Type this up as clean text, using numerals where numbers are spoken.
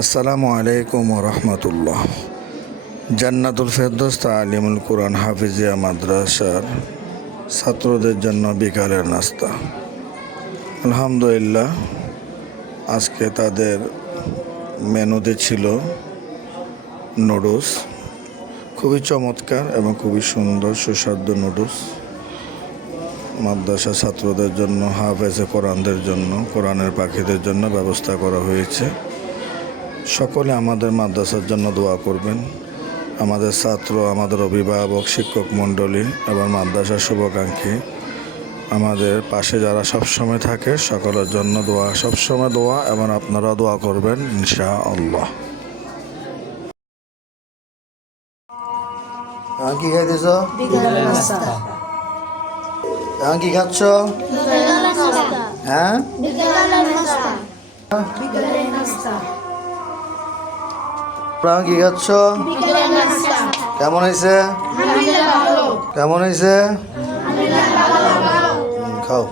আসসালামু আলাইকুম ওয়া রাহমাতুল্লাহ। জান্নাতুল ফেরদৌস তালিমুল কুরআন হাফিজিয়া মাদ্রাসার ছাত্রদের জন্য বিকালের নাস্তা। আলহামদুলিল্লাহ, আজকে তাদের মেনুতে ছিল নুডলস, খুবই চমৎকার এবং খুবই সুন্দর সুস্বাদু নুডলস। মাদ্রাসা ছাত্রদের জন্য, হাফেজে কোরআনদের জন্য, কোরআনের পাখিদের জন্য ব্যবস্থা করা হয়েছে। সকলে আমাদের মাদ্রাসার জন্য দোয়া করবেন। আমাদের ছাত্র, আমাদের অভিভাবক, শিক্ষক মণ্ডলী এবং মাদ্রাসার শুভাকাঙ্ক্ষী, আমাদের পাশে যারা সবসময় থাকে সকলের জন্য দোয়া, সবসময় দোয়া, এবং আপনারা দোয়া করবেন ইনশাআল্লাহ। কি খাইতেছ? কি খাচ্ছ? হ্যাঁ, কি খাচ্ছ? কেমন হয়েছে? কেমন হয়েছে? খাও।